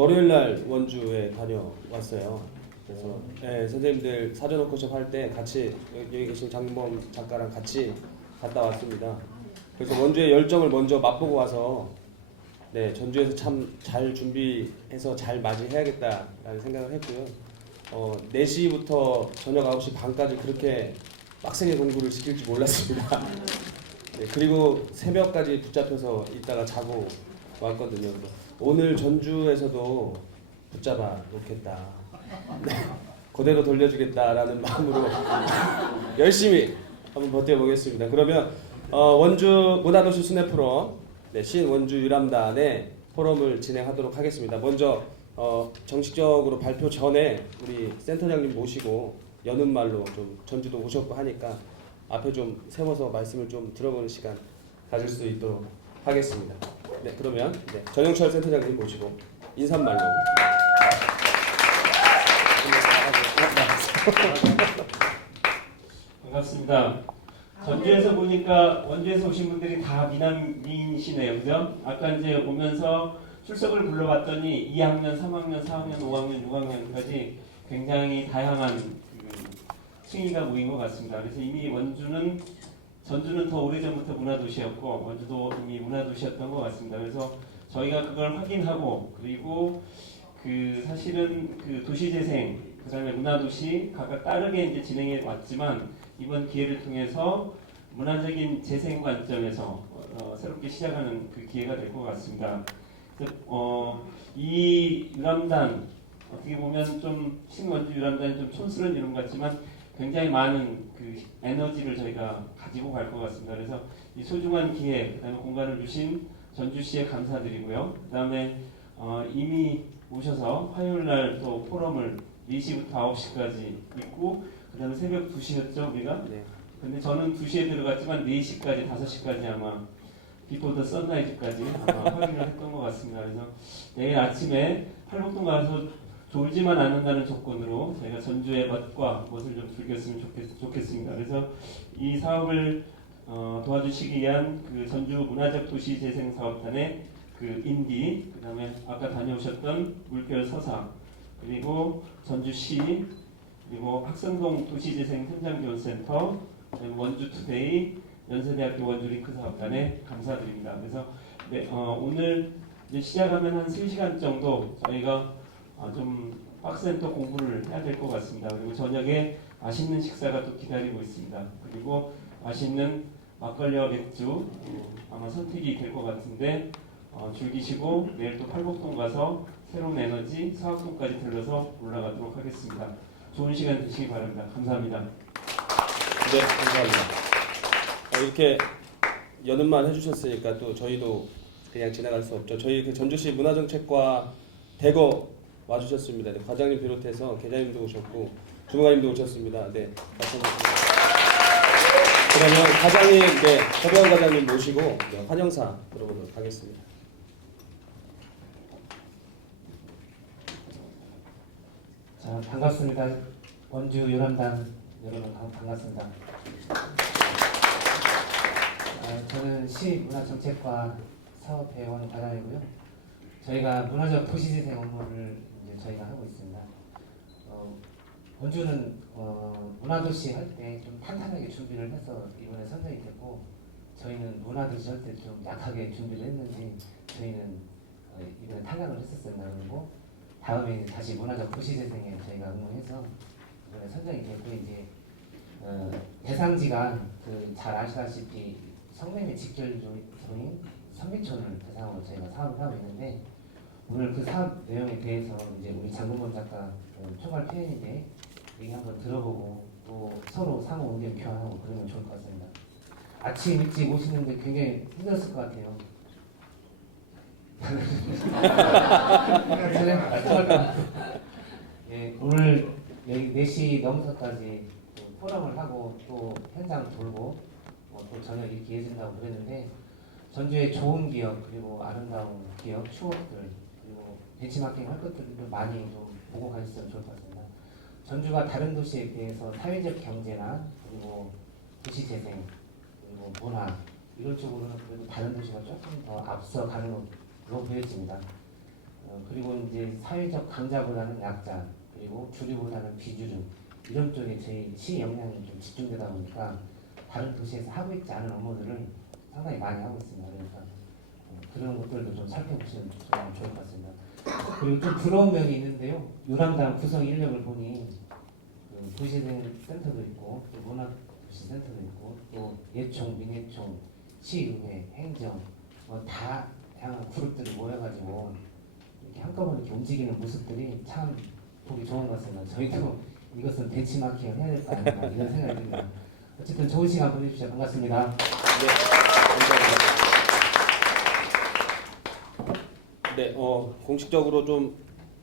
월요일 날 원주에 다녀왔어요. 그래서 선생님들 사전 워크숍 할 때 같이 여기 계신 장범 작가랑 같이 갔다 왔습니다. 그래서 원주의 열정을 먼저 맛보고 와서 전주에서 참 잘 준비해서 잘 맞이해야겠다라는 생각을 했고요. 4시부터 저녁 9시 반까지 그렇게 빡세게 공부를 시킬지 몰랐습니다. 그리고 새벽까지 붙잡혀서 있다가 자고 왔거든요. 오늘 전주에서도 붙잡아 놓겠다. 그대로 돌려주겠다라는 마음으로 열심히 한번 버텨보겠습니다. 그러면 원주 문화도시 순회 프로 신원주 유람단의 포럼을 진행하도록 하겠습니다. 먼저 정식적으로 발표 전에 우리 센터장님 모시고 여는 말로 좀 전주도 오셨고 하니까 앞에 좀 세워서 말씀을 좀 들어보는 시간 가질 수 있도록 하겠습니다. 그러면 전영철 센터장님 모시고 인사말로 반갑습니다. 전주에서 보니까 원주에서 오신 분들이 다 미남이시네요. 그죠? 아까 이제 오면서 출석을 불러봤더니 2학년, 3학년, 4학년, 5학년, 6학년까지 굉장히 다양한 층위가 모인 것 같습니다. 그래서 이미 전주는 더 오래전부터 문화도시였고 원주도 이미 문화도시였던 것 같습니다. 그래서 저희가 그걸 확인하고 그리고 사실은 도시재생, 그 다음에 문화도시 각각 다르게 이제 진행해 왔지만 이번 기회를 통해서 문화적인 재생 관점에서 새롭게 시작하는 그 기회가 될 것 같습니다. 그래서 이 유람단 어떻게 보면 좀 신원주 유람단이 좀 촌스러운 이름 같지만 굉장히 많은 에너지를 저희가 가지고 갈 것 같습니다. 그래서 이 소중한 기회, 그다음에 공간을 주신 전주시에 감사드리고요. 그다음에 이미 오셔서 화요일 날 또 포럼을 4시부터 9시까지 있고 그다음에 새벽 2시였죠 우리가? 근데 저는 2시에 들어갔지만 4시까지 5시까지 아마 비포 더 선라이즈까지 아마 확인을 했던 것 같습니다. 그래서 내일 아침에 팔복동 가서 졸지만 않는다는 조건으로 저희가 전주의 멋과 멋을 좀 즐겼으면 좋겠습니다. 그래서 이 사업을 도와주시기 위한 전주 문화적 도시 재생 사업단의 인디, 그다음에 아까 다녀오셨던 물결 서사, 그리고 전주시, 그리고 학성동 도시재생 현장지원센터, 원주투데이, 연세대학교 원주링크 사업단에 감사드립니다. 그래서 오늘 이제 시작하면 한 3시간 정도 저희가 좀 빡센 또 공부를 해야 될 것 같습니다. 그리고 저녁에 맛있는 식사가 또 기다리고 있습니다. 그리고 맛있는 막걸리와 맥주 아마 선택이 될 것 같은데 즐기시고 내일 또 팔복동 가서 새로운 에너지 사업동까지 들러서 올라가도록 하겠습니다. 좋은 시간 되시기 바랍니다. 감사합니다. 감사합니다. 이렇게 여는 말 해주셨으니까 또 저희도 그냥 지나갈 수 없죠. 저희 전주시 문화정책과 대거 와주셨습니다. 과장님 비롯해서 계장님도 오셨고 주무관님도 오셨습니다. 그러면 과장님, 서병환 과장님 모시고 환영사 들어보도록 하겠습니다. 자, 반갑습니다. 원주 유람단 여러분 반갑습니다. 저는 시문화정책과 사업회원 과장이고요. 저희가 문화적 도시재생 업무를 이제 저희가 하고 있습니다. 원주는 문화도시 할 때 좀 탄탄하게 준비를 해서 이번에 선정이 됐고 저희는 문화도시 할 때 좀 약하게 준비를 했는지 저희는 이번에 탈락을 했었습니다. 그리고 다음에 다시 문화적 도시재생에 저희가 응모해서 이번에 선정이 됐고 이제 대상지가 잘 아시다시피 성남의 직결조인 선민촌을 대상으로 저희가 사업을 하고 있는데 오늘 그 사업 내용에 대해서 이제 우리 장동건 작가 총괄 PN인데 얘기 한번 들어보고 또 서로 상호 의견 교환하고 그러면 좋을 것 같습니다. 아침 일찍 오시는데 굉장히 힘들었을 것 같아요. 오늘 4시 넘어서까지 포럼을 하고 또 현장 돌고 또 저녁 이렇게 이어진다고 그랬는데 전주의 좋은 기억 그리고 아름다운 기억, 추억들 그리고 벤치마킹 할 것들도 많이 좀 보고 가셨으면 좋을 것 같습니다. 전주가 다른 도시에 비해서 사회적 경제나 그리고 도시 재생 그리고 문화 이런 쪽으로는 그래도 다른 도시가 조금 더 앞서가는 것으로 보여집니다. 그리고 이제 사회적 강자보다는 약자, 그리고 주류보다는 비주류 이런 쪽에 저희 시 역량이 좀 집중되다 보니까 다른 도시에서 하고 있지 않은 업무들을 상당히 많이 하고 있습니다. 그러니까 그런 것들도 좀 살펴보시면 좀 좋을 것 같습니다. 그리고 좀 부러운 면이 있는데요. 유람단 구성 인력을 보니 그 도시재생 센터도 있고 또 문화도시센터도 있고 또 예총, 민예총, 시의회, 행정 다양한 그룹들이 모여가지고 이렇게 한꺼번에 이렇게 움직이는 모습들이 참 보기 좋은 것 같습니다. 저희도 이것은 벤치마킹을 해야 될 거 아닌가 이런 생각이 듭니다. 어쨌든 좋은 시간 보내주셔서 반갑습니다. 네, 감사합니다. 네, 공식적으로 좀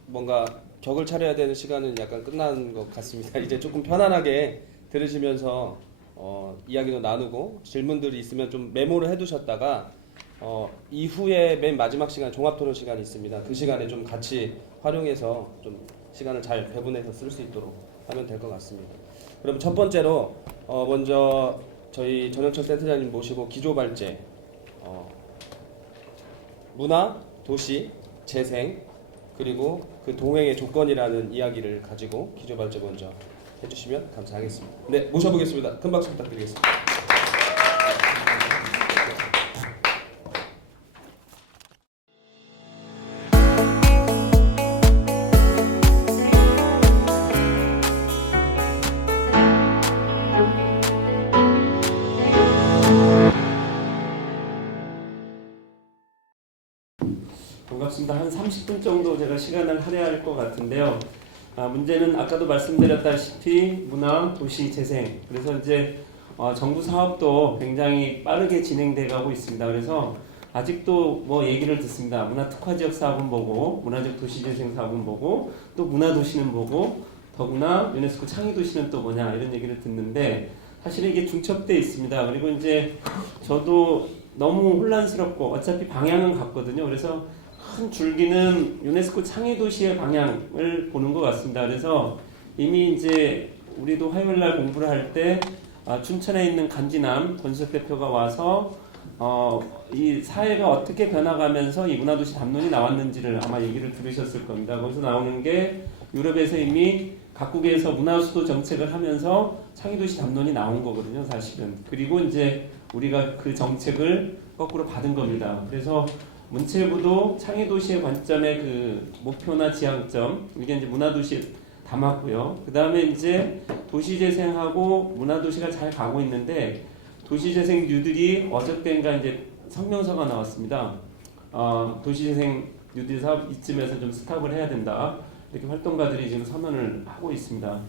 뭔가 격을 차려야 되는 시간은 약간 끝난 것 같습니다. 이제 조금 편안하게 들으시면서 이야기도 나누고 질문들이 있으면 좀 메모를 해두셨다가 이후에 맨 마지막 시간 종합토론 시간이 있습니다. 그 시간에 좀 같이 활용해서 좀 시간을 잘 배분해서 쓸 수 있도록 하면 될 것 같습니다. 그럼 첫 번째로 먼저 저희 전영철 센터장님 모시고 기조발제, 문화, 도시, 재생, 그리고 그 동행의 조건이라는 이야기를 가지고 기조발제 먼저 해주시면 감사하겠습니다. 네, 모셔보겠습니다. 큰 박수 부탁드리겠습니다. 반갑습니다. 한 30분 정도 제가 시간을 할애할 것 같은데요. 문제는 아까도 말씀드렸다시피 문화, 도시, 재생. 그래서 이제 정부 사업도 굉장히 빠르게 진행돼 가고 있습니다. 그래서 아직도 뭐 얘기를 듣습니다. 문화 특화 지역 사업은 보고, 문화적 도시 재생 사업은 보고, 또 문화 도시는 보고, 더구나 유네스코 창의 도시는 또 뭐냐 이런 얘기를 듣는데 사실은 이게 중첩돼 있습니다. 그리고 이제 저도 너무 혼란스럽고 어차피 방향은 같거든요. 그래서 큰 줄기는 유네스코 창의 도시의 방향을 보는 것 같습니다. 그래서 이미 이제 우리도 화요일 날 공부를 할 때 춘천에 있는 간지남 권수석 대표가 와서 이 사회가 어떻게 변화가면서 이 문화도시 담론이 나왔는지를 아마 얘기를 들으셨을 겁니다. 거기서 나오는 게 유럽에서 이미 각국에서 문화수도 정책을 하면서 창의도시 담론이 나온 거거든요, 사실은. 그리고 이제 우리가 그 정책을 거꾸로 받은 겁니다. 그래서 문체부도 창의도시의 관점의 그 목표나 지향점, 이게 이제 문화도시에 담았고요. 그 다음에 이제 도시재생하고 문화도시가 잘 가고 있는데, 도시재생 뉴딜이 어저께인가 이제 성명서가 나왔습니다. 도시재생 뉴딜 사업 이쯤에서 좀 스탑을 해야 된다. 이렇게 활동가들이 지금 선언을 하고 있습니다.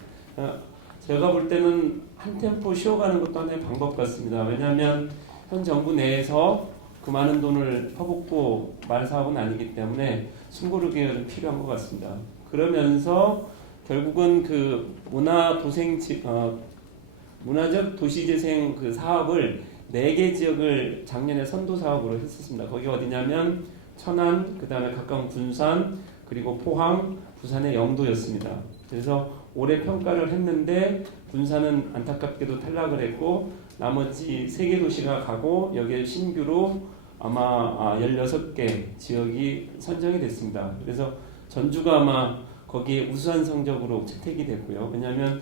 제가 볼 때는 한 템포 쉬어가는 것도 하나의 방법 같습니다. 왜냐하면 현 정부 내에서 그 많은 돈을 퍼붓고 말 사업은 아니기 때문에 숨고르기가 좀 필요한 것 같습니다. 그러면서 결국은 그 문화적 도시재생 그 사업을 4개 지역을 작년에 선도 사업으로 했었습니다. 거기 어디냐면 천안, 그 다음에 가까운 군산, 그리고 포항, 부산의 영도였습니다. 그래서 올해 평가를 했는데 군산은 안타깝게도 탈락을 했고 나머지 3개 도시가 가고 여기에 신규로 아마 16개 지역이 선정이 됐습니다. 그래서 전주가 아마 거기에 우수한 성적으로 채택이 됐고요. 왜냐하면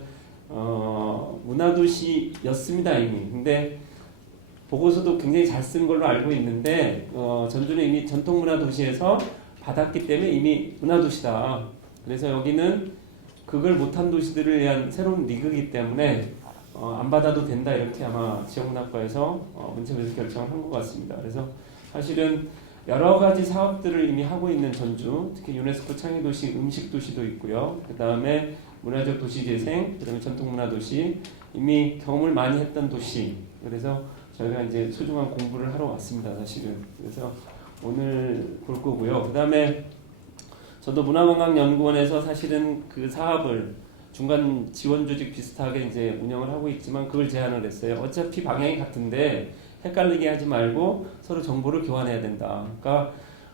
문화도시였습니다 이미. 근데 보고서도 굉장히 잘 쓴 걸로 알고 있는데 전주는 이미 전통문화도시에서 받았기 때문에 이미 문화도시다. 그래서 여기는 그걸 못한 도시들을 위한 새로운 리그이기 때문에 안 받아도 된다 이렇게 아마 지역문화과에서 문체부에서 결정을 한 것 같습니다. 그래서 사실은 여러 가지 사업들을 이미 하고 있는 전주, 특히 유네스코 창의도시 음식도시도 있고요. 그 다음에 문화적 도시재생, 그 다음에 전통문화도시, 이미 경험을 많이 했던 도시. 그래서 저희가 이제 소중한 공부를 하러 왔습니다, 사실은. 그래서 오늘 볼 거고요. 그 다음에 저도 문화관광연구원에서 사실은 그 사업을 중간 지원 조직 비슷하게 이제 운영을 하고 있지만 그걸 제안을 했어요. 어차피 방향이 같은데 헷갈리게 하지 말고 서로 정보를 교환해야 된다. 그러니까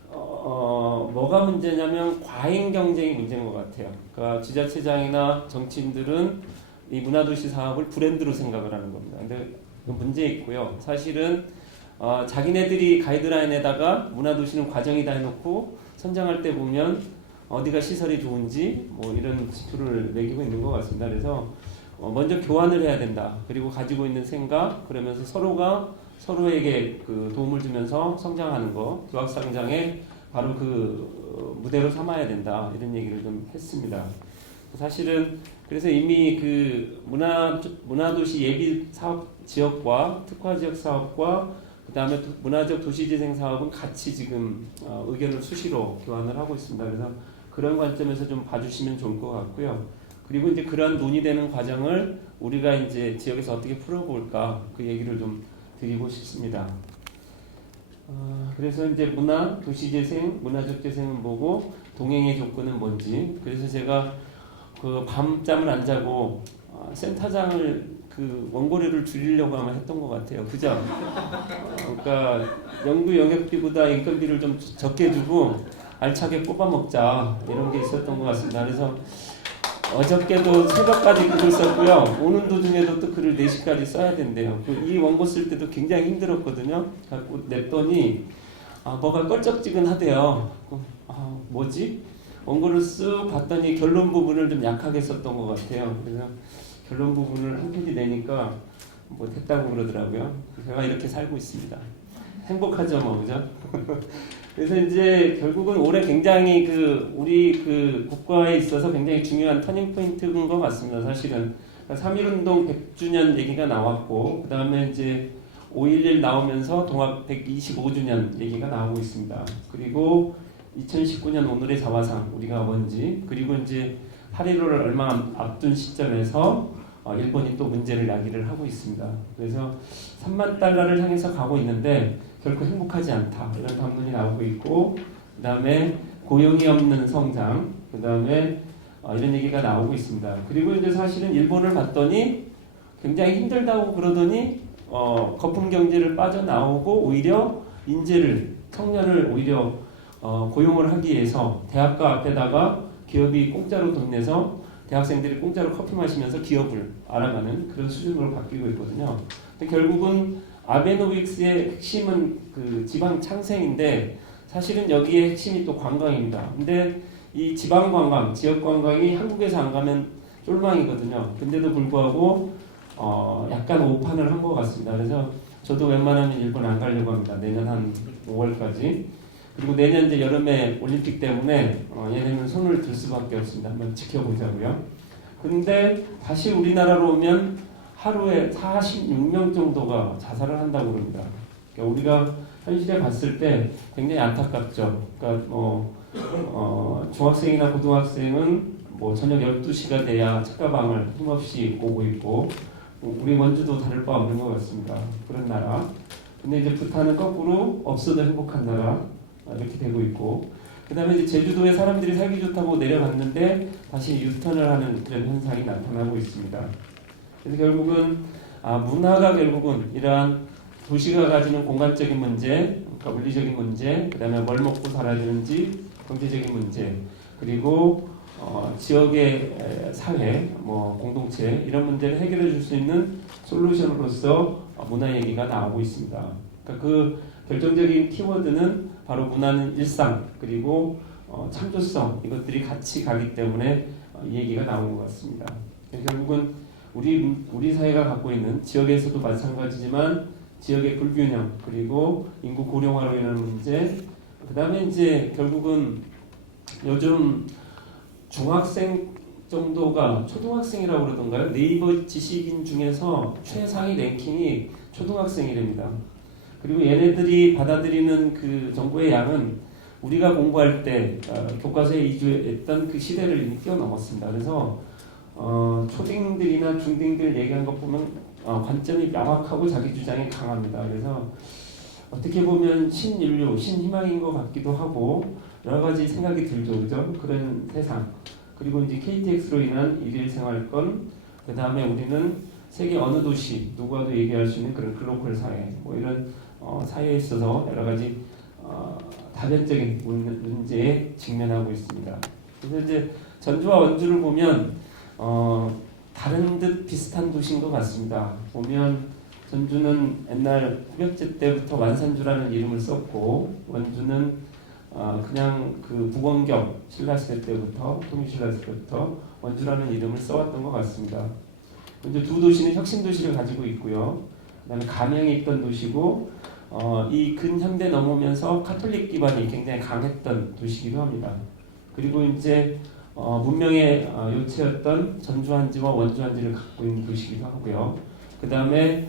뭐가 문제냐면 과잉 경쟁이 문제인 것 같아요. 그러니까 지자체장이나 정치인들은 이 문화도시 사업을 브랜드로 생각을 하는 겁니다. 근데 그건 문제 있고요. 사실은 자기네들이 가이드라인에다가 문화도시는 과정이다 해놓고 선정할 때 보면 어디가 시설이 좋은지 뭐 이런 지표를 매기고 있는 것 같습니다. 그래서 먼저 교환을 해야 된다. 그리고 가지고 있는 생각, 그러면서 서로가 서로에게 그 도움을 주면서 성장하는 거, 교학상장에 바로 그 무대로 삼아야 된다. 이런 얘기를 좀 했습니다. 사실은 그래서 이미 그 문화도시 예비 사업 지역과 특화 지역 사업과 그다음에 문화적 도시재생 사업은 같이 지금 의견을 수시로 교환을 하고 있습니다. 그래서 그런 관점에서 좀 봐주시면 좋을 것 같고요. 그리고 이제 그런 논의되는 과정을 우리가 이제 지역에서 어떻게 풀어볼까 그 얘기를 좀 드리고 싶습니다. 그래서 이제 문화, 도시재생, 문화적 재생은 뭐고 동행의 조건은 뭔지. 그래서 제가 그 밤잠을 안 자고 센터장을 그 원고료를 줄이려고 아마 했던 것 같아요. 그죠? 그러니까 연구 영역비보다 인건비를 좀 적게 주고 알차게 뽑아 먹자 이런 게 있었던 것 같습니다. 그래서 어저께도 새벽까지 글을 썼고요. 오는 도중에도 또 글을 4시까지 써야 된대요. 이 원고 쓸 때도 굉장히 힘들었거든요. 갖고 냈더니 뭐가 껄쩍지근하대요. 뭐지? 원고를 쓱 봤더니 결론 부분을 좀 약하게 썼던 것 같아요. 그래서 결론 부분을 한 페이지 내니까 못했다고 그러더라고요. 제가 이렇게 살고 있습니다. 행복하죠, 뭐, 그죠? 그래서 이제 결국은 올해 굉장히 우리 국가에 있어서 굉장히 중요한 터닝 포인트인 것 같습니다. 사실은 3.1운동 100주년 얘기가 나왔고, 그 다음에 이제 5.11 나오면서 동학 125주년 얘기가 나오고 있습니다. 그리고 2019년 오늘의 자화상 우리가 뭔지, 그리고 이제 8.15를 얼마 앞둔 시점에서 일본이 또 문제를 야기를 하고 있습니다. 그래서 3만 달러를 향해서 가고 있는데 결코 행복하지 않다 이런 담론이 나오고 있고, 그 다음에 고용이 없는 성장, 그 다음에 이런 얘기가 나오고 있습니다. 그리고 이제 사실은 일본을 봤더니 굉장히 힘들다고 그러더니 거품 경제를 빠져나오고 오히려 인재를 청년을 오히려 고용을 하기 위해서 대학가 앞에다가 기업이 공짜로 돈 내서 대학생들이 공짜로 커피 마시면서 기업을 알아가는 그런 수준으로 바뀌고 있거든요. 근데 결국은 아베노믹스의 핵심은 그 지방 창생인데 사실은 여기에 핵심이 또 관광입니다. 근데 이 지방 관광, 지역 관광이 한국에서 안 가면 쫄망이거든요. 근데도 불구하고 약간 오판을 한 것 같습니다. 그래서 저도 웬만하면 일본 안 가려고 합니다. 내년 한 5월까지. 그리고 내년 이제 여름에 올림픽 때문에 얘네는 손을 들 수밖에 없습니다. 한번 지켜보자고요. 근데 다시 우리나라로 오면 하루에 46명 정도가 자살을 한다고 그럽니다. 그러니까 우리가 현실에 봤을 때 굉장히 안타깝죠. 그러니까 중학생이나 고등학생은 저녁 12시가 돼야 책가방을 힘없이 오고 있고, 우리 원주도 다를 바 없는 것 같습니다. 그런 나라. 근데 이제 부탄은 거꾸로 없어도 행복한 나라 이렇게 되고 있고, 그 다음에 이제 제주도에 사람들이 살기 좋다고 내려갔는데 다시 유턴을 하는 그런 현상이 나타나고 있습니다. 그래서 결국은 문화가 결국은 이러한 도시가 가지는 공간적인 문제, 그러니까 물리적인 문제, 그 다음에 뭘 먹고 살아야 되는지 경제적인 문제, 그리고 지역의 사회, 공동체 이런 문제를 해결해 줄 수 있는 솔루션으로서 문화 얘기가 나오고 있습니다. 그러니까 그 결정적인 키워드는 바로 문화는 일상, 그리고 창조성 이것들이 같이 가기 때문에 이 얘기가 나온 것 같습니다. 결국은 우리 사회가 갖고 있는 지역에서도 마찬가지지만 지역의 불균형, 그리고 인구 고령화로 인한 문제, 그 다음에 이제 결국은 요즘 중학생 정도가 초등학생이라고 그러던가요? 네이버 지식인 중에서 최상위 랭킹이 초등학생이랍니다. 그리고 얘네들이 받아들이는 그 정보의 양은 우리가 공부할 때 교과서에 이주했던 그 시대를 이미 뛰어넘었습니다. 그래서 초딩들이나 중딩들 얘기한 것 보면 관점이 명확하고 자기 주장이 강합니다. 그래서 어떻게 보면 신인류, 신희망인 것 같기도 하고 여러 가지 생각이 들죠, 그죠? 그런 세상. 그리고 이제 KTX로 인한 일일 생활권, 그 다음에 우리는 세계 어느 도시 누구와도 얘기할 수 있는 그런 글로벌 사회, 이런 사회에 있어서 여러 가지 다변적인 문제에 직면하고 있습니다. 그래서 이제 전주와 원주를 보면 다른 듯 비슷한 도시인 것 같습니다. 보면 전주는 옛날 후백제 때부터 완산주라는 이름을 썼고, 원주는 그냥 그 부건경 신라시대 때부터 통일신라시대 때부터 원주라는 이름을 써왔던 것 같습니다. 이제 두 도시는 혁신 도시를 가지고 있고요. 그다음에 가명이 있던 도시고 이 근현대 넘으면서 카톨릭 기반이 굉장히 강했던 도시이기도 합니다. 그리고 이제 문명의 요체였던 전주한지와 원주한지를 갖고 있는 도시이기도 하고요. 그다음에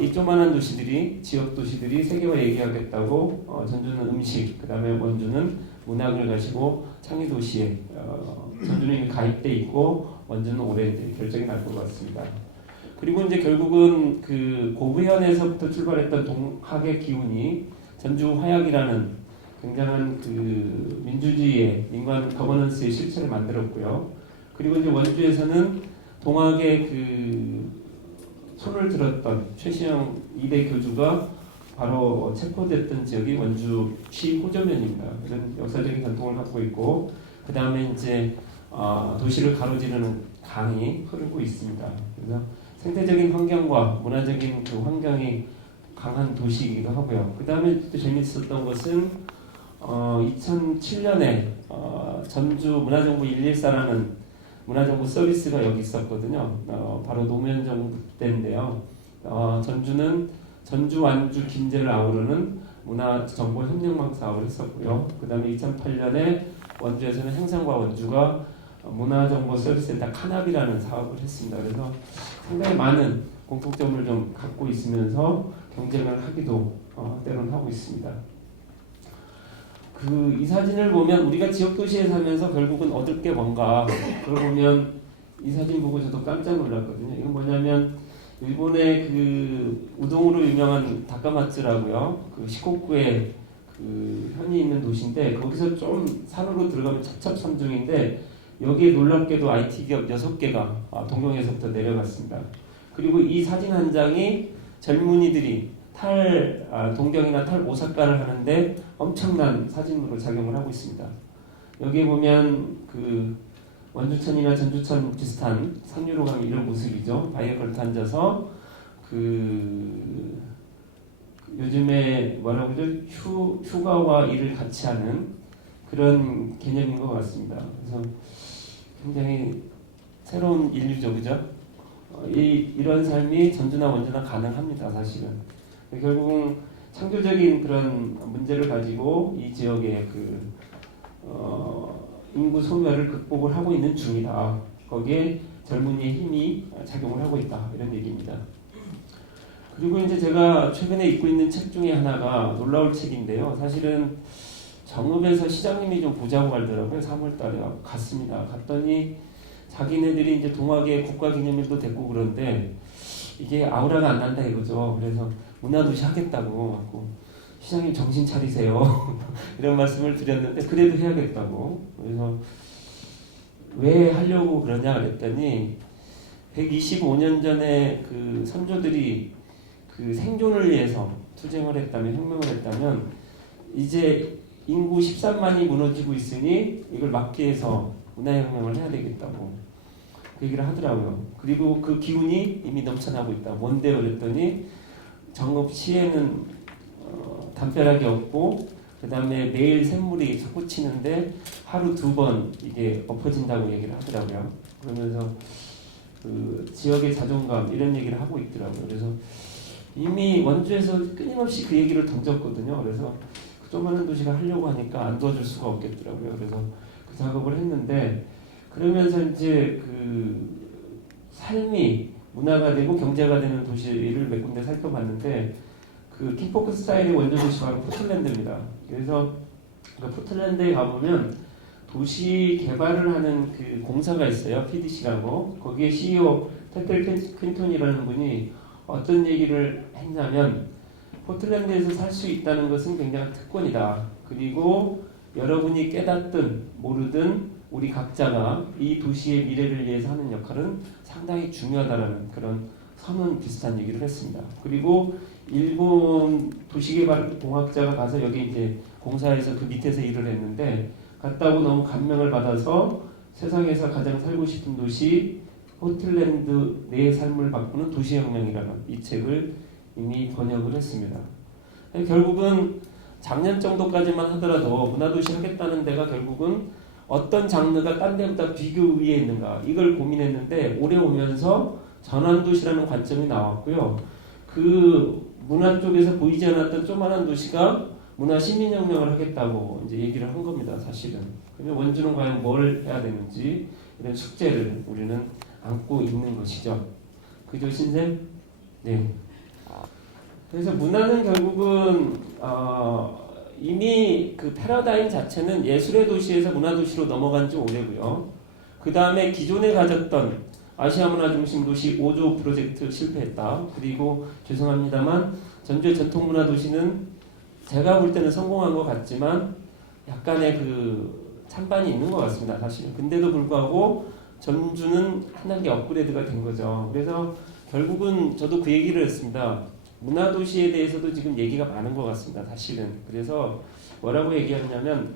이 조그마한 도시들이 지역 도시들이 세계화 얘기하겠다고 전주는 음식, 그다음에 원주는 문학을 가지고 창의 도시에 전주는 이미 가입돼 있고 원주는 올해 이제 결정이 날 것 같습니다. 그리고 이제 결국은 그 고구현에서부터 출발했던 동학의 기운이 전주 화약이라는 굉장한 그 민주주의의 인간 거버넌스의 실체를 만들었고요. 그리고 이제 원주에서는 동학의 그 손을 들었던 최시영 2대 교주가 바로 체포됐던 지역이 원주시 호저면입니다. 이런 역사적인 전통을 갖고 있고 그 다음에 이제 도시를 가로지르는 강이 흐르고 있습니다. 그래서 생태적인 환경과 문화적인 그 환경이 강한 도시이기도 하고요. 그 다음에 또 재밌었던 것은 2007년에 전주 문화정보 114라는 문화정보 서비스가 여기 있었거든요. 바로 노무현 정부 때인데요. 전주는 전주, 완주, 김제를 아우르는 문화정보협력망 사업을 했었고요. 그 다음에 2008년에 원주에서는 행성과 원주가 문화정보 서비스센터 카납이라는 사업을 했습니다. 그래서 상당히 많은 공통점을 좀 갖고 있으면서 경쟁을 하기도 때로는 하고 있습니다. 이 사진을 보면 우리가 지역 도시에 살면서 결국은 얻을 게 뭔가 그걸 보면 이 사진 보고 저도 깜짝 놀랐거든요. 이건 뭐냐면 일본의 그 우동으로 유명한 다카마츠라고요. 그 시코쿠에 그 현이 있는 도시인데 거기서 좀 산으로 들어가면 첩첩산중인데 여기에 놀랍게도 IT 기업 6개가 동경에서부터 내려갔습니다. 그리고 이 사진 한 장이 젊은이들이 동경이나 탈 오사카를 하는데 엄청난 사진으로 작용을 하고 있습니다. 여기 보면 그 원주천이나 전주천 비슷한 상류로강 이런 모습이죠. 바위에 걸터 앉아서 요즘에 뭐라고 그러죠? 휴가와 일을 같이 하는 그런 개념인 것 같습니다. 그래서 굉장히 새로운 인류죠, 그죠? 이런 삶이 전주나 원주나 가능합니다, 사실은. 결국은 창조적인 그런 문제를 가지고 이 지역의 인구 소멸을 극복을 하고 있는 중이다. 거기에 젊은이의 힘이 작용을 하고 있다. 이런 얘기입니다. 그리고 이제 제가 최근에 읽고 있는 책 중에 하나가 놀라울 책인데요. 사실은 정읍에서 시장님이 좀 보자고 하더라고요. 3월달에 갔습니다. 갔더니 자기네들이 이제 동학의 국가기념일도 됐고 그런데 이게 아우라가 안 난다 이거죠. 그래서 문화도시 하겠다고 하고 시장님 정신 차리세요. 이런 말씀을 드렸는데 그래도 해야겠다고. 그래서 왜 하려고 그러냐 그랬더니 125년 전에 그 선조들이 그 생존을 위해서 투쟁을 했다면 혁명을 했다면 이제 인구 13만이 무너지고 있으니 이걸 막기 위해서 문화혁명을 해야 되겠다고 그 얘기를 하더라고요. 그리고 그 기운이 이미 넘쳐나고 있다. 뭔데 그랬더니 정읍시에는 담벼락이 없고 그 다음에 매일 샘물이 솟구치는데 하루 2번 이게 엎어진다고 얘기를 하더라고요. 그러면서 그 지역의 자존감 이런 얘기를 하고 있더라고요. 그래서 이미 원주에서 끊임없이 그 얘기를 던졌거든요. 그래서 그 조그마한 도시가 하려고 하니까 안 도와줄 수가 없겠더라고요. 그래서 그 작업을 했는데 그러면서 이제 그 삶이 문화가 되고 경제가 되는 도시를 몇 군데 살펴봤는데 그 킹포크 스타일의 원조 도시 바로 포틀랜드입니다. 그래서 그 포틀랜드에 가보면 도시 개발을 하는 그 공사가 있어요. PDC라고. 거기에 CEO 테텔 퀸톤이라는 분이 어떤 얘기를 했냐면 포틀랜드에서 살 수 있다는 것은 굉장한 특권이다. 그리고 여러분이 깨닫든 모르든 우리 각자가 이 도시의 미래를 위해서 하는 역할은 상당히 중요하다라는 그런 선언 비슷한 얘기를 했습니다. 그리고 일본 도시개발 공학자가 가서 여기 이제 공사에서 그 밑에서 일을 했는데 갔다 오고 너무 감명을 받아서 세상에서 가장 살고 싶은 도시 포틀랜드 내 삶을 바꾸는 도시혁명이라는 이 책을 이미 번역을 했습니다. 결국은 작년 정도까지만 하더라도 문화도시 하겠다는 데가 결국은 어떤 장르가 딴 데보다 비교 위에 있는가 이걸 고민했는데 올해 오면서 전환도시라는 관점이 나왔고요. 그 문화 쪽에서 보이지 않았던 조그만한 도시가 문화 시민혁명을 하겠다고 이제 얘기를 한 겁니다. 사실은. 그러면 원주는 과연 뭘 해야 되는지 이런 숙제를 우리는 안고 있는 것이죠. 그죠, 신생? 네. 그래서 문화는 결국은 이미 그 패러다임 자체는 예술의 도시에서 문화도시로 넘어간 지 오래고요. 그 다음에 기존에 가졌던 아시아 문화 중심 도시 5조 프로젝트 실패했다. 그리고 죄송합니다만 전주의 전통 문화 도시는 제가 볼 때는 성공한 것 같지만 약간의 그 찬반이 있는 것 같습니다. 사실은. 근데도 불구하고 전주는 한 단계 업그레이드가 된 거죠. 그래서 결국은 저도 그 얘기를 했습니다. 문화도시에 대해서도 지금 얘기가 많은 것 같습니다. 사실은. 그래서 뭐라고 얘기하냐면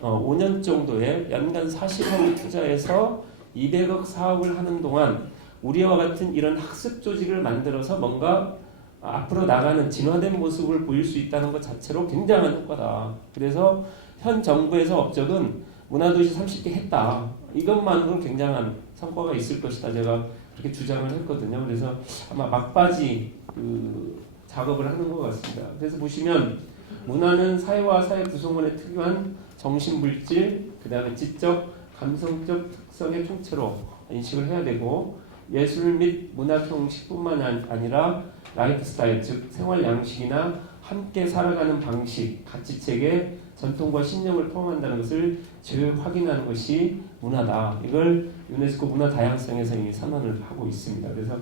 5년 정도에 연간 40억을 투자해서 200억 사업을 하는 동안 우리와 같은 이런 학습 조직을 만들어서 뭔가 앞으로 나가는 진화된 모습을 보일 수 있다는 것 자체로 굉장한 효과다. 그래서 현 정부에서 업적은 문화도시 30개 했다. 이것만으로는 굉장한 성과가 있을 것이다. 제가 그렇게 주장을 했거든요. 그래서 아마 막바지 그 작업을 하는 것 같습니다. 그래서 보시면 문화는 사회와 사회 구성원의 특유한 정신물질, 그 다음에 지적, 감성적 특성의 총체로 인식을 해야 되고 예술 및 문학 형식뿐만 아니라 라이프 스타일, 즉 생활 양식이나 함께 살아가는 방식, 가치체계, 전통과 신념을 포함한다는 것을 재확인하는 것이 문화다. 이걸 유네스코 문화 다양성에서 이미 선언을 하고 있습니다. 그래서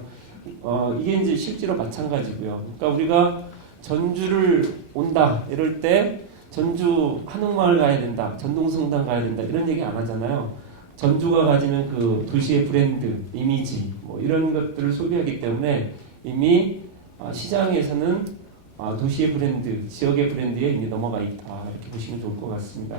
이게 이제 실제로 마찬가지고요. 그러니까 우리가 전주를 온다 이럴 때 전주 한옥마을 가야 된다, 전동성당 가야 된다 이런 얘기 안 하잖아요. 전주가 가지는 그 도시의 브랜드, 이미지 뭐 이런 것들을 소비하기 때문에 이미 시장에서는 도시의 브랜드, 지역의 브랜드에 이미 넘어가 있다 이렇게 보시면 좋을 것 같습니다.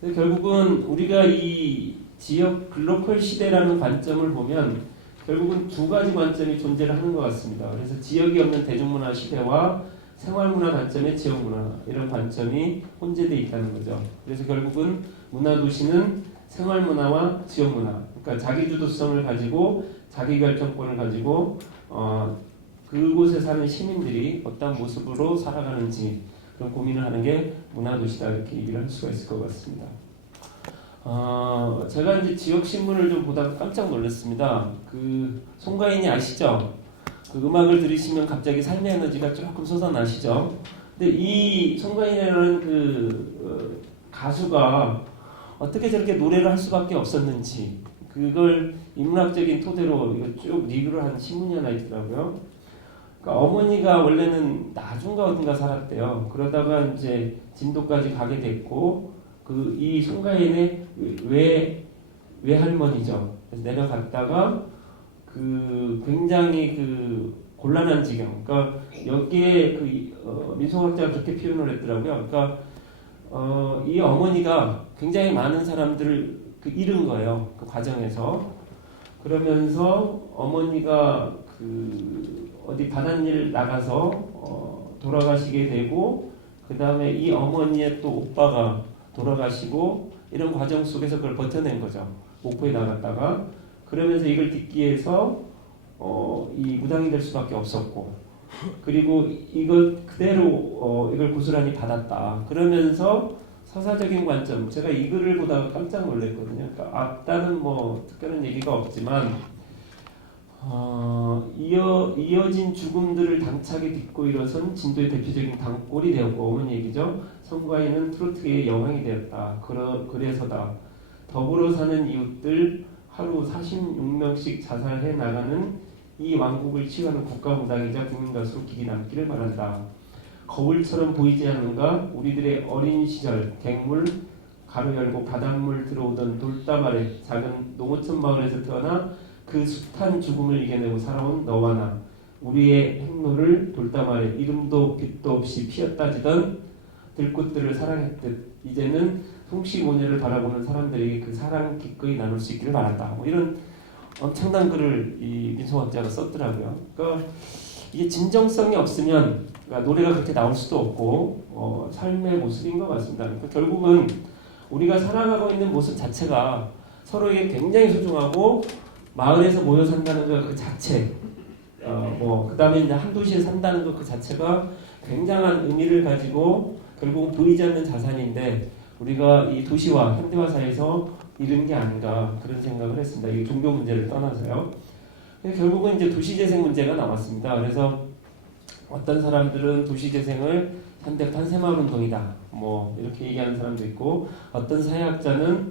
그래서 결국은 우리가 이 지역 글로컬 시대라는 관점을 보면 결국은 두 가지 관점이 존재를 하는 것 같습니다. 그래서 지역이 없는 대중문화 시대와 생활문화 관점의 지역문화 이런 관점이 혼재되어 있다는 거죠. 그래서 결국은 문화도시는 생활문화와 지역문화, 그러니까 자기주도성을 가지고 자기결정권을 가지고 그곳에 사는 시민들이 어떤 모습으로 살아가는지 그런 고민을 하는 게 문화도시다 이렇게 얘기를 할 수가 있을 것 같습니다. 제가 이제 지역 신문을 좀 보다가 깜짝 놀랐습니다. 그 송가인이 아시죠? 그 음악을 들으시면 갑자기 삶의 에너지가 조금 솟아나시죠? 근데 이 송가인이라는 그 가수가 어떻게 저렇게 노래를 할 수밖에 없었는지 그걸 인문학적인 토대로 이거 쭉 리뷰를 한 신문이 하나 있더라고요. 그러니까 어머니가 원래는 나중가 어딘가 살았대요. 그러다가 이제 진도까지 가게 됐고 그 이 송가인의 외할머니죠. 그래서 내려갔다가 그 굉장히 그 곤란한 지경. 그러니까 여기에 그 민속학자가 그렇게 표현을 했더라고요. 그러니까 이 어머니가 굉장히 많은 사람들을 그 잃은 거예요. 그 과정에서. 그러면서 어머니가 그 어디 바닷일 나가서 돌아가시게 되고 그 다음에 이 어머니의 또 오빠가 돌아가시고 이런 과정 속에서 그걸 버텨낸 거죠. 목포에 나갔다가 그러면서 이걸 듣기 위해서 이 무당이 될 수밖에 없었고 그리고 이것 그대로 이걸 고스란히 받았다. 그러면서 서사적인 관점 제가 이 글을 보다가 깜짝 놀랐거든요. 그러니까 앞다는 뭐 특별한 얘기가 없지만 이어진 죽음들을 당차게 딛고 일어선 진도의 대표적인 단골이 되었고 어머니 얘기죠. 송가인은 트로트계의 여왕이 되었다. 그래서다. 더불어 사는 이웃들 하루 46명씩 자살해 나가는 이 왕국을 치유하는 국가무당이자 국민가수로 기기 남기를 바란다. 거울처럼 보이지 않는가 우리들의 어린 시절 갱물 가로 열고 바닷물 들어오던 돌담 아래 작은 농어촌 마을에서 태어나 그 숱한 죽음을 이겨내고 살아온 너와 나 우리의 행로를 돌담 아래 이름도 빛도 없이 피었다지던 들꽃들을 사랑했듯 이제는 송시모녀를 바라보는 사람들에게 그 사랑 기꺼이 나눌 수 있기를 바란다. 뭐 이런 엄청난 글을 이 민속학자가 썼더라고요. 그러니까 이게 진정성이 없으면 그러니까 노래가 그렇게 나올 수도 없고 삶의 모습인 것 같습니다. 그러니까 결국은 우리가 살아가고 있는 모습 자체가 서로에게 굉장히 소중하고 마을에서 모여 산다는 것 그 자체 그다음에 이제 한 도시에 산다는 것 그 자체가 굉장한 의미를 가지고 결국 보이지 않는 자산인데 우리가 이 도시와 현대화 사회에서 잃은 게 아닌가 그런 생각을 했습니다. 이 종교 문제를 떠나서요. 결국은 이제 도시재생 문제가 남았습니다. 그래서 어떤 사람들은 도시재생을 현대 판세마을 운동이다 이렇게 얘기하는 사람도 있고 어떤 사회학자는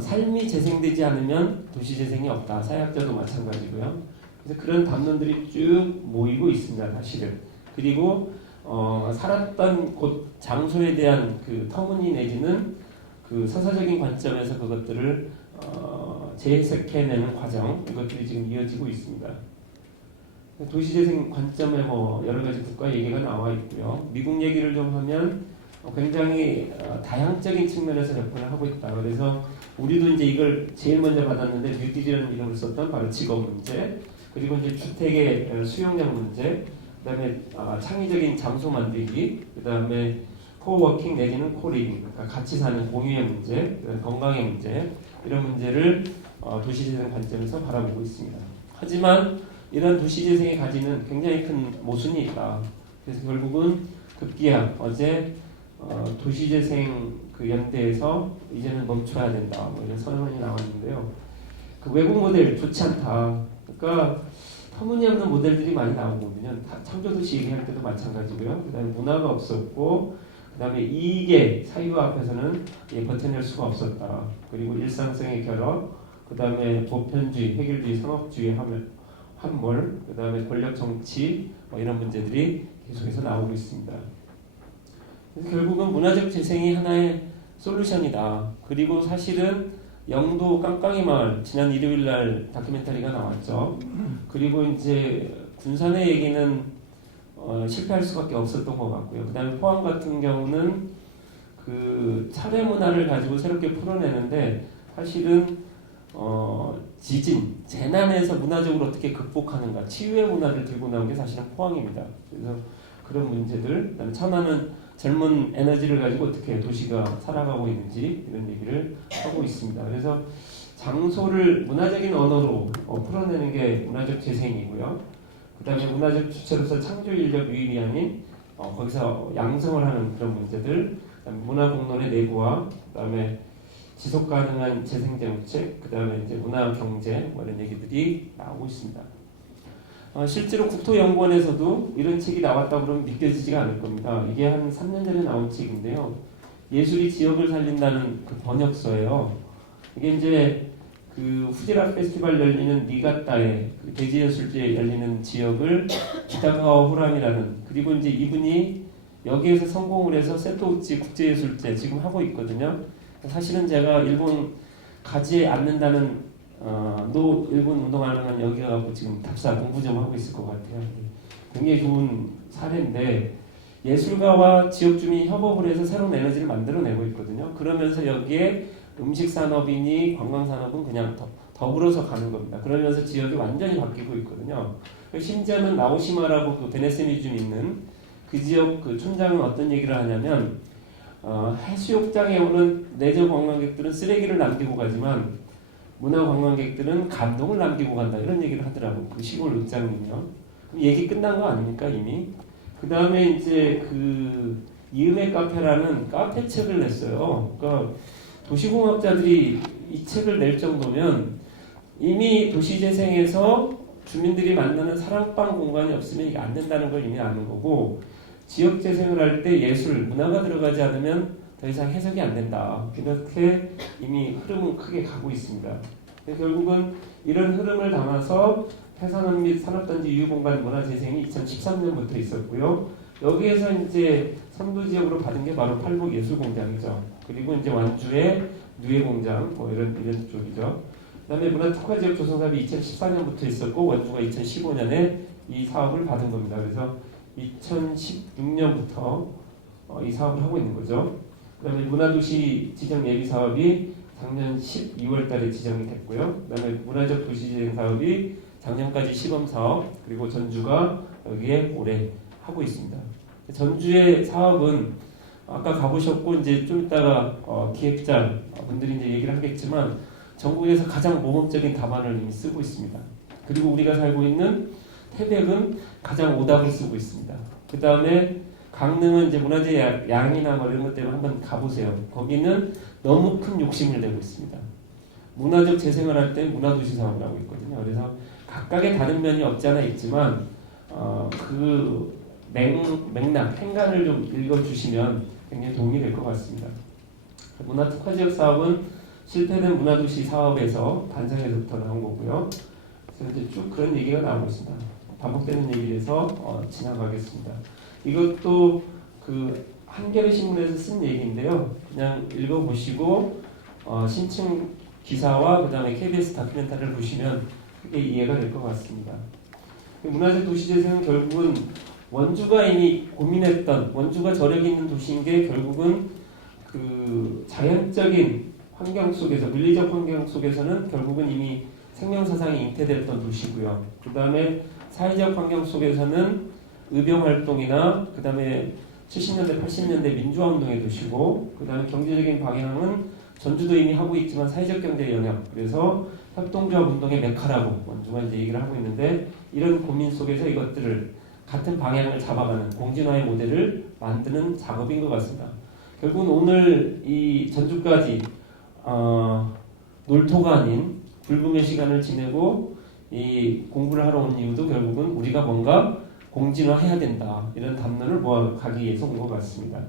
삶이 재생되지 않으면 도시재생이 없다. 사회학자도 마찬가지고요. 그래서 그런 담론들이 쭉 모이고 있습니다. 사실은. 그리고 살았던 곳 장소에 대한 그 터무니 내지는 그 서사적인 관점에서 그것들을 재해석해내는 과정 이것들이 지금 이어지고 있습니다. 도시재생 관점에 여러 가지 국가 얘기가 나와 있고요. 미국 얘기를 좀 하면 굉장히 다양적인 측면에서 접근을 하고 있다. 그래서 우리도 이제 이걸 제일 먼저 받았는데 뉴딜이라는 이름을 썼던 바로 직업 문제, 그리고 이제 주택의 수용량 문제, 그다음에 창의적인 장소 만들기, 그다음에 코워킹 내지는 코리빙, 그러니까 같이 사는 공유의 문제, 건강의 문제 이런 문제를 도시재생 관점에서 바라보고 있습니다. 하지만 이런 도시재생이 가지는 굉장히 큰 모순이 있다. 그래서 결국은 급기야 어제 도시재생 그 연대에서 이제는 멈춰야 된다 이런 선언이 나왔는데요. 그 외국 모델 좋지 않다. 그러니까 터무니없는 모델들이 많이 나오거든요. 창조도시 얘기할 때도 마찬가지고요. 그다음에 문화가 없었고, 그다음에 이익의 사유 앞에서는 버텨낼 수가 없었다. 그리고 일상성의 결합, 그다음에 보편주의, 획일주의, 상업주의 함몰, 그다음에 권력 정치 이런 문제들이 계속해서 나오고 있습니다. 그래서 결국은 문화적 재생이 하나의 솔루션이다. 그리고 사실은 영도 깡깡이 마을 지난 일요일 날 다큐멘터리가 나왔죠. 그리고 이제 군산의 얘기는 실패할 수밖에 없었던 것 같고요. 그다음에 포항 같은 경우는 그 차례 문화를 가지고 새롭게 풀어내는데 사실은 지진, 재난에서 문화적으로 어떻게 극복하는가, 치유의 문화를 들고 나온 게 사실은 포항입니다. 그래서 그런 문제들, 그다음에 천안은 젊은 에너지를 가지고 어떻게 도시가 살아가고 있는지 이런 얘기를 하고 있습니다. 그래서 장소를 문화적인 언어로 풀어내는 게 문화적 재생이고요. 그 다음에 문화적 주체로서 창조 인력 유입이 아닌 거기서 양성을 하는 그런 문제들, 그다음에 문화 공론의 내부화, 그 다음에 지속 가능한 재생 정책, 그 다음에 이제 문화 경제 이런 얘기들이 나오고 있습니다. 실제로 국토연구원에서도 이런 책이 나왔다고 그러면 믿겨지지가 않을 겁니다. 이게 한 3년 전에 나온 책인데요. 예술이 지역을 살린다는 그 번역서예요. 이게 이제 그 후지라 페스티벌 열리는 니가타에 그 대지예술제 열리는 지역을 기타카와 호람이라는, 그리고 이제 이분이 여기에서 성공을 해서 세토우치 국제예술제 지금 하고 있거든요. 사실은 제가 일본 가지 않는다는 일본 운동하는 여기가 갖고 지금 답사 공부 좀 하고 있을 것 같아요. 굉장히 좋은 사례인데 예술가와 지역 주민이 협업을 해서 새로운 에너지를 만들어내고 있거든요. 그러면서 여기에 음식 산업이니 관광 산업은 그냥 더불어서 가는 겁니다. 그러면서 지역이 완전히 바뀌고 있거든요. 심지어는 나오시마라고 그 베네스에 좀 있는 그 지역 그 촌장은 어떤 얘기를 하냐면 해수욕장에 오는 레저 관광객들은 쓰레기를 남기고 가지만 문화 관광객들은 감동을 남기고 간다 이런 얘기를 하더라고. 그 시골 읍장님이요. 그럼 얘기 끝난 거 아닙니까 이미? 그 다음에 이제 그 이음의 카페라는 카페 책을 냈어요. 그러니까 도시공학자들이 이 책을 낼 정도면 이미 도시재생에서 주민들이 만나는 사랑방 공간이 없으면 이게 안 된다는 걸 이미 아는 거고, 지역재생을 할 때 예술, 문화가 들어가지 않으면 더 이상 해석이 안 된다. 이렇게 이미 흐름은 크게 가고 있습니다. 결국은 이런 흐름을 담아서 해산업 및 산업단지 유휴공간 문화재생이 2013년부터 있었고요. 여기에서 이제 선도 지역으로 받은 게 바로 팔복예술공장이죠. 그리고 이제 완주의 누에공장 이런 쪽이죠. 그다음에 문화특화지역 조성사업이 2014년부터 있었고 원주가 2015년에 이 사업을 받은 겁니다. 그래서 2016년부터 이 사업을 하고 있는 거죠. 그다음에 문화도시 지정 예비 사업이 작년 12월 달에 지정이 됐고요. 그다음에 문화적 도시재생 사업이 작년까지 시범 사업, 그리고 전주가 여기에 올해 하고 있습니다. 전주의 사업은 아까 가보셨고 이제 좀 이따가 기획자 분들이 이제 얘기를 하겠지만 전국에서 가장 모범적인 답안을 이미 쓰고 있습니다. 그리고 우리가 살고 있는 태백은 가장 오답을 쓰고 있습니다. 그 다음에 강릉은 이제 문화재 양이나 뭐 이런 것 때문에 한번 가보세요. 거기는 너무 큰 욕심을 내고 있습니다. 문화적 재생을 할 때 문화도시 사업을 하고 있거든요. 그래서 각각의 다른 면이 없지 않아 있지만 그 맥락, 행간을 좀 읽어주시면 굉장히 도움이 될 것 같습니다. 문화특화지역 사업은 실패된 문화도시 사업에서 반성에서부터 나온 거고요. 그래서 이제 쭉 그런 얘기가 나오고 있습니다. 반복되는 얘기에서 지나가겠습니다. 이것도 그 한겨레 신문에서 쓴 얘기인데요. 그냥 읽어보시고 신층 기사와 그 다음에 KBS 다큐멘터리를 보시면 크게 이해가 될 것 같습니다. 문화재 도시재생은 결국은 원주가 이미 고민했던 원주가 저력 있는 도시인 게 결국은 그 자연적인 환경 속에서 물리적 환경 속에서는 결국은 이미 생명사상이 잉태됐던 도시고요. 그 다음에 사회적 환경 속에서는 의병활동이나 그 다음에 70년대 80년대 민주화운동의 도시고 그 다음에 경제적인 방향은 전주도 이미 하고 있지만 사회적 경제 영역 그래서 협동조합 운동의 메카라고 원주가 이제 얘기를 하고 있는데 이런 고민 속에서 이것들을 같은 방향을 잡아가는 공진화의 모델을 만드는 작업인 것 같습니다. 결국은 오늘 이 전주까지 놀토가 아닌 불금의 시간을 지내고 이 공부를 하러 온 이유도 결국은 우리가 뭔가 공진화해야 된다 이런 담론을 모아가기 위해서 온 것 같습니다.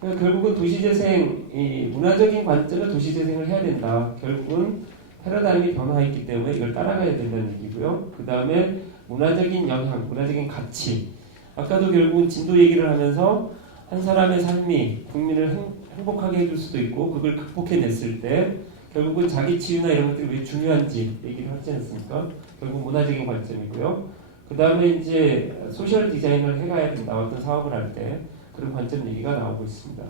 그러니까 결국은 도시재생, 이 문화적인 관점에서 도시재생을 해야 된다. 결국은 패러다임이 변화했기 때문에 이걸 따라가야 된다는 얘기고요. 그 다음에 문화적인 영향, 문화적인 가치. 아까도 결국은 진도 얘기를 하면서 한 사람의 삶이 국민을 행복하게 해줄 수도 있고 그걸 극복해냈을 때 결국은 자기 치유나 이런 것들이 왜 중요한지 얘기를 하지 않습니까? 결국 문화적인 관점이고요. 그 다음에 이제 소셜 디자인을 해가야 된다. 어떤 사업을 할 때 그런 관점 얘기가 나오고 있습니다.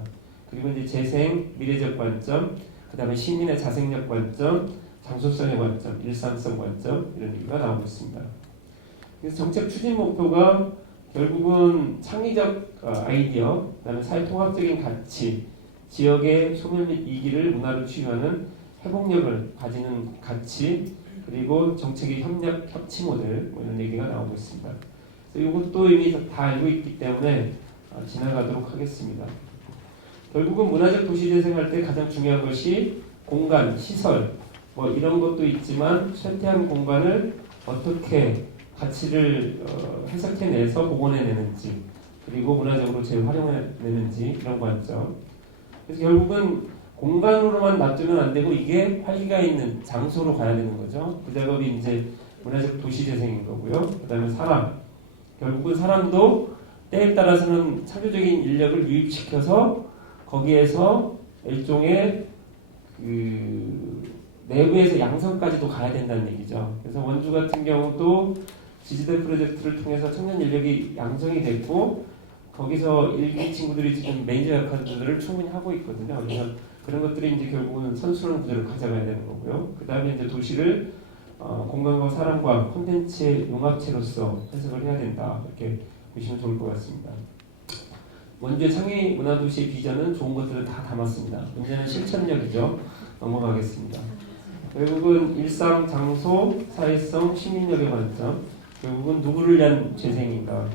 그리고 이제 재생, 미래적 관점, 그 다음에 시민의 자생력 관점, 장소성의 관점, 일상성 관점 이런 얘기가 나오고 있습니다. 그래서 정책 추진 목표가 결국은 창의적 아이디어, 그다음에 사회통합적인 가치, 지역의 소멸 및 위기를 문화로 치유하는 회복력을 가지는 가치, 그리고 정책의 협력, 협치 모델 뭐 이런 얘기가 나오고 있습니다. 그래서 이것도 이미 다 알고 있기 때문에 지나가도록 하겠습니다. 결국은 문화적 도시재생할 때 가장 중요한 것이 공간, 시설 뭐 이런 것도 있지만 쇠퇴한 공간을 어떻게 가치를 해석해내서 복원해내는지 그리고 문화적으로 재활용해내는지 이런 관점. 그래서 결국은 공간으로만 놔두면 안 되고 이게 활기가 있는 장소로 가야 되는 거죠. 그 작업이 이제 문화적 도시재생인 거고요. 그 다음에 사람. 결국은 사람도 때에 따라서는 창조적인 인력을 유입시켜서 거기에서 일종의 그 내부에서 양성까지도 가야 된다는 얘기죠. 그래서 원주 같은 경우도 지지대 프로젝트를 통해서 청년 인력이 양성이 됐고 거기서 일기 친구들이 지금 매니저 역할들을 충분히 하고 있거든요. 그래서 그런 것들이 이제 결국은 선순환 구조를 가져가야 되는 거고요. 그 다음에 이제 도시를 공간과 사람과 콘텐츠의 융합체로서 해석을 해야 된다. 이렇게 보시면 좋을 것 같습니다. 원주의 창의 문화도시의 비전은 좋은 것들을 다 담았습니다. 문제는 실천력이죠. 넘어가겠습니다. 결국은 일상, 장소, 사회성, 시민력의 관점, 결국은 누구를 위한 재생인가,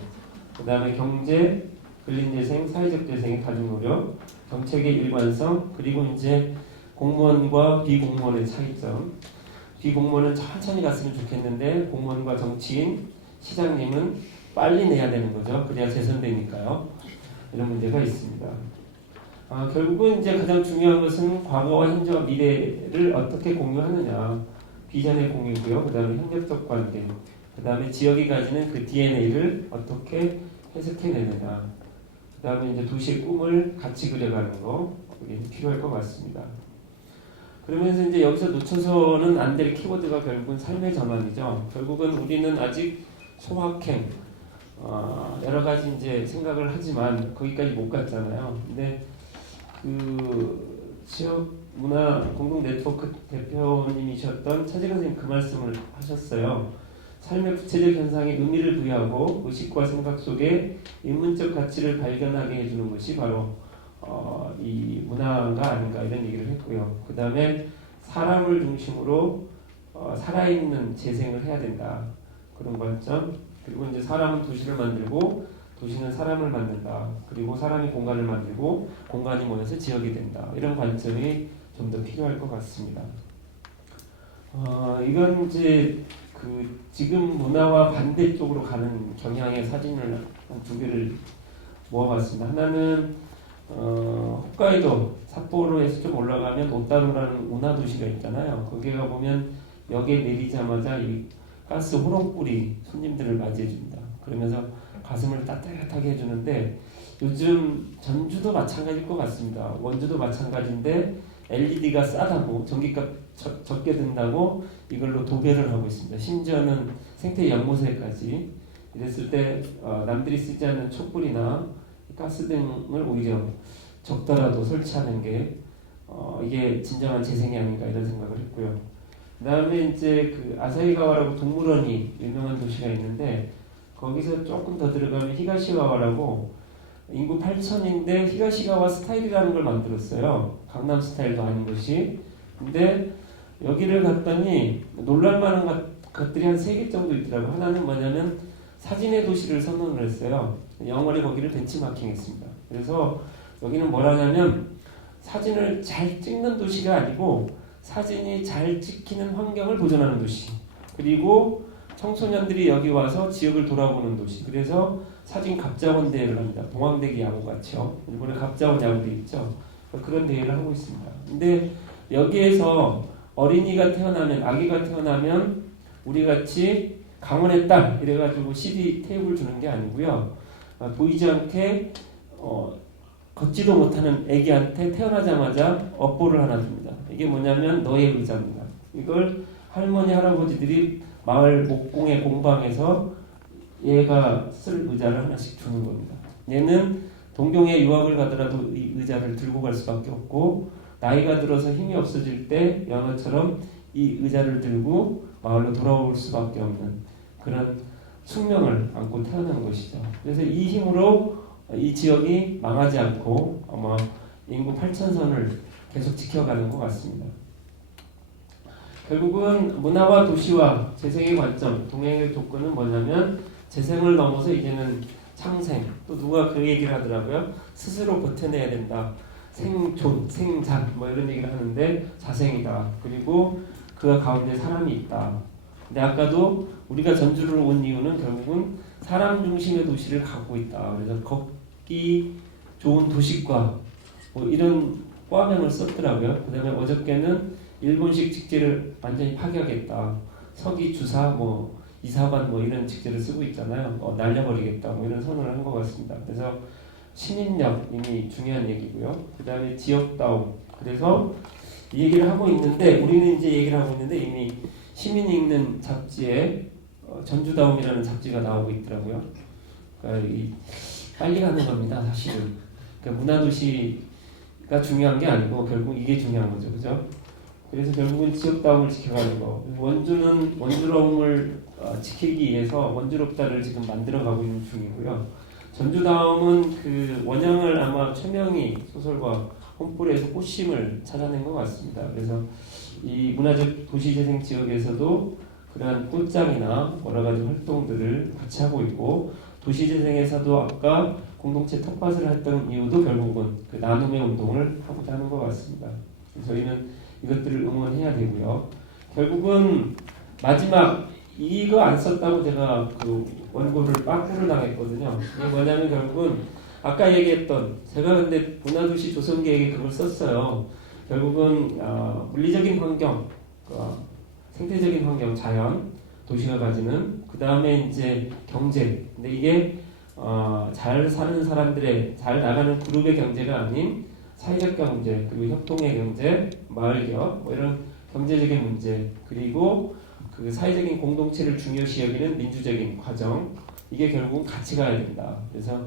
그 다음에 경제, 근린재생, 사회적 재생의 다중노력, 정책의 일관성, 그리고 이제 공무원과 비공무원의 차이점. 비공무원은 천천히 갔으면 좋겠는데 공무원과 정치인, 시장님은 빨리 내야 되는 거죠. 그래야 재선되니까요. 이런 문제가 있습니다. 결국은 이제 가장 중요한 것은 과거와 현재와 미래를 어떻게 공유하느냐. 비전의 공유고요. 그 다음에 협력적 관계. 그 다음에 지역이 가지는 그 DNA를 어떻게 해석해내느냐. 그 다음에 이제 도시의 꿈을 같이 그려가는 거. 그게 필요할 것 같습니다. 그러면서 이제 여기서 놓쳐서는 안 될 키워드가 결국은 삶의 전환이죠. 결국은 우리는 아직 소확행, 여러 가지 이제 생각을 하지만 거기까지 못 갔잖아요. 근데 그 지역 문화 공동 네트워크 대표님이셨던 차재근 선생님 그 말씀을 하셨어요. 삶의 구체적 현상에 의미를 부여하고 의식과 생각 속에 인문적 가치를 발견하게 해주는 것이 바로 이 문화가 아닌가 이런 얘기를 했고요. 그 다음에 사람을 중심으로 살아있는 재생을 해야 된다. 그런 관점. 그리고 이제 사람은 도시를 만들고 도시는 사람을 만든다. 그리고 사람이 공간을 만들고 공간이 모여서 지역이 된다. 이런 관점이 좀 더 필요할 것 같습니다. 이건 이제 그 지금 문화와 반대쪽으로 가는 경향의 사진을 한 두 개를 모아봤습니다. 하나는 홋카이도 삿포로에서 좀 올라가면 오타루라는 운하도시가 있잖아요. 거기가 보면 역에 내리자마자 이 가스 호롱불이 손님들을 맞이해줍니다. 그러면서 가슴을 따뜻하게 해주는데 요즘 전주도 마찬가지일 것 같습니다. 원주도 마찬가지인데 LED가 싸다고 전기값 적게 든다고 이걸로 도배를 하고 있습니다. 심지어는 생태 연못에까지 이랬을 때 남들이 쓰지 않는 촛불이나 가스등을 오히려 적더라도 설치하는 게 이게 진정한 재생이 아닌가 이런 생각을 했고요. 그 다음에 이제 그 아사히가와라고 동물원이 유명한 도시가 있는데 거기서 조금 더 들어가면 히가시가와라고 인구 8,000인데 히가시가와 스타일이라는 걸 만들었어요. 강남 스타일도 아닌 것이. 근데 여기를 갔더니 놀랄만한 것들이 한 3개 정도 있더라고요. 하나는 뭐냐면 사진의 도시를 선언을 했어요. 영월이 거기를 벤치마킹했습니다. 그래서 여기는 뭐라냐면 사진을 잘 찍는 도시가 아니고 사진이 잘 찍히는 환경을 보존하는 도시. 그리고 청소년들이 여기 와서 지역을 돌아보는 도시. 그래서 사진 갑자원 대회를 합니다. 동황대기 야구같이요. 일본에 갑자원 야구도 있죠. 그런 대회를 하고 있습니다. 근데 여기에서 어린이가 태어나면, 아기가 태어나면 우리같이 강원의 딸 이래가지고 CD 테이프를 주는 게 아니고요. 보이지 않게 걷지도 못하는 아기한테 태어나자마자 업보를 하나 줍니다. 이게 뭐냐면 너의 의자입니다. 이걸 할머니 할아버지들이 마을 목공의 공방에서 얘가 쓸 의자를 하나씩 주는 겁니다. 얘는 동경에 유학을 가더라도 이 의자를 들고 갈 수밖에 없고 나이가 들어서 힘이 없어질 때 연어처럼 이 의자를 들고 마을로 돌아올 수밖에 없는 그런 숙명을 안고 태어난 것이죠. 그래서 이 힘으로 이 지역이 망하지 않고 아마 인구 8,000선을 계속 지켜가는 것 같습니다. 결국은 문화와 도시와 재생의 관점, 동행의 조건은 뭐냐면 재생을 넘어서 이제는 창생, 또 누가 그 얘기를 하더라고요. 스스로 버텨내야 된다. 생존, 생산 뭐 이런 얘기를 하는데 자생이다. 그리고 그 가운데 사람이 있다. 근데 아까도 우리가 전주를 온 이유는 결국은 사람 중심의 도시를 갖고 있다. 그래서 걷기 좋은 도시과 뭐 이런 꽈명을 썼더라고요. 그 다음에 어저께는 일본식 직제를 완전히 파괴하겠다. 서기 주사 뭐 이사관 뭐 이런 직제를 쓰고 있잖아요. 날려버리겠다 뭐 이런 선언을 한 것 같습니다. 그래서 신인력 이미 중요한 얘기고요. 그 다음에 지역다움. 그래서 이 얘기를 하고 있는데 우리는 이제 얘기를 하고 있는데 이미 시민이 읽는 잡지에 전주다움이라는 잡지가 나오고 있더라고요. 그러니까 빨리 가는 겁니다, 사실은. 그러니까 문화도시가 중요한 게 아니고 결국 이게 중요한 거죠, 그죠? 그래서 결국은 지역다움을 지켜가는 거. 원주는 원주로움을 지키기 위해서 원주롭다를 지금 만들어가고 있는 중이고요. 전주다움은 그 원형을 아마 최명희 소설가 홈플에서 꽃심을 찾아낸 것 같습니다. 그래서 이 문화적 도시재생 지역에서도 그러한 꽃장이나 여러 가지 활동들을 같이 하고 있고 도시재생에서도 아까 공동체 텃밭을 했던 이유도 결국은 그 나눔의 운동을 하고자 하는 것 같습니다. 저희는 이것들을 응원해야 되고요. 결국은 마지막 이거 안 썼다고 제가 그 원고를 빠꾸를 당했거든요. 이게 뭐냐면 결국은 아까 얘기했던 제가 근데 문화도시 조성계획에 그걸 썼어요. 결국은 물리적인 환경, 생태적인 환경, 자연, 도시가 가지는 그 다음에 이제 경제. 근데 이게 잘 사는 사람들의 잘 나가는 그룹의 경제가 아닌 사회적 경제 그리고 협동의 경제, 마을기업 뭐 이런 경제적인 문제 그리고 그 사회적인 공동체를 중요시 여기는 민주적인 과정 이게 결국은 같이 가야 된다. 그래서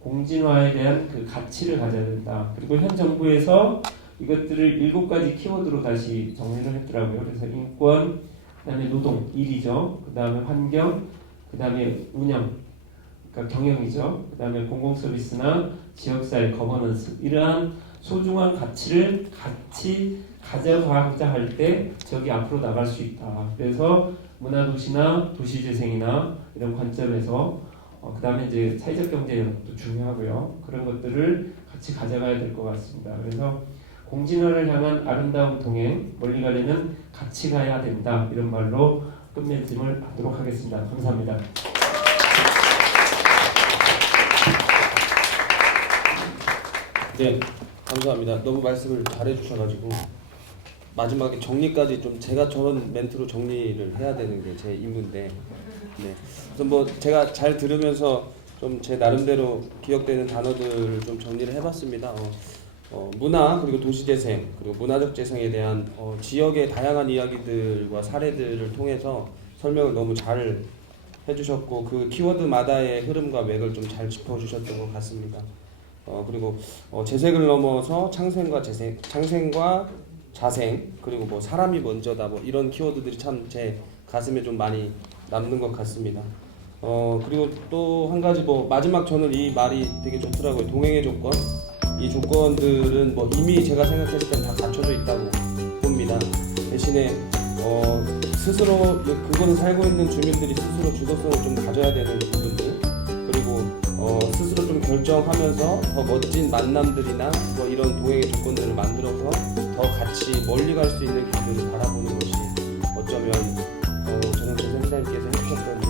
공진화에 대한 그 가치를 가져야 된다. 그리고 현 정부에서 이것들을 7가지 키워드로 다시 정리를 했더라고요. 그래서 인권, 그다음에 노동, 일이죠. 그다음에 환경, 그다음에 운영, 그러니까 경영이죠. 그다음에 공공 서비스나 지역사회 거버넌스, 이러한 소중한 가치를 같이 가져가자 할 때 저기 앞으로 나갈 수 있다. 그래서 문화도시나 도시재생이나 이런 관점에서 그다음에 이제 사회적 경제 연합도 중요하고요. 그런 것들을 같이 가져가야 될 것 같습니다. 그래서 공진화를 향한 아름다운 동행, 멀리 가려면 같이 가야 된다. 이런 말로 끝맺음을 하도록 하겠습니다. 감사합니다. 네, 감사합니다. 너무 말씀을 잘해주셔가지고 마지막에 정리까지 좀 제가 저런 멘트로 정리를 해야 되는 게 제 임무인데, 네. 그래서 뭐 제가 잘 들으면서 좀 제 나름대로 기억되는 단어들을 좀 정리를 해봤습니다. 문화 그리고 도시재생 그리고 문화적 재생에 대한 지역의 다양한 이야기들과 사례들을 통해서 설명을 너무 잘 해주셨고 그 키워드마다의 흐름과 맥을 좀 잘 짚어주셨던 것 같습니다. 그리고 재생을 넘어서 창생과 재생, 창생과 자생 그리고 뭐 사람이 먼저다 뭐 이런 키워드들이 참 제 가슴에 좀 많이 남는 것 같습니다. 그리고 또 한 가지 뭐 마지막 저는 이 말이 되게 좋더라고요. 동행의 조건. 이 조건들은 뭐 이미 제가 생각했을 땐 다 갖춰져 있다고 봅니다. 대신에 스스로 그곳에 살고 있는 주민들이 스스로 주도성을 좀 가져야 되는 부분들 그리고 스스로 좀 결정하면서 더 멋진 만남들이나 뭐 이런 동행의 조건들을 만들어서 더 같이 멀리 갈 수 있는 길들을 바라보는 것이 어쩌면 저는 제 선생님께서 해주셨던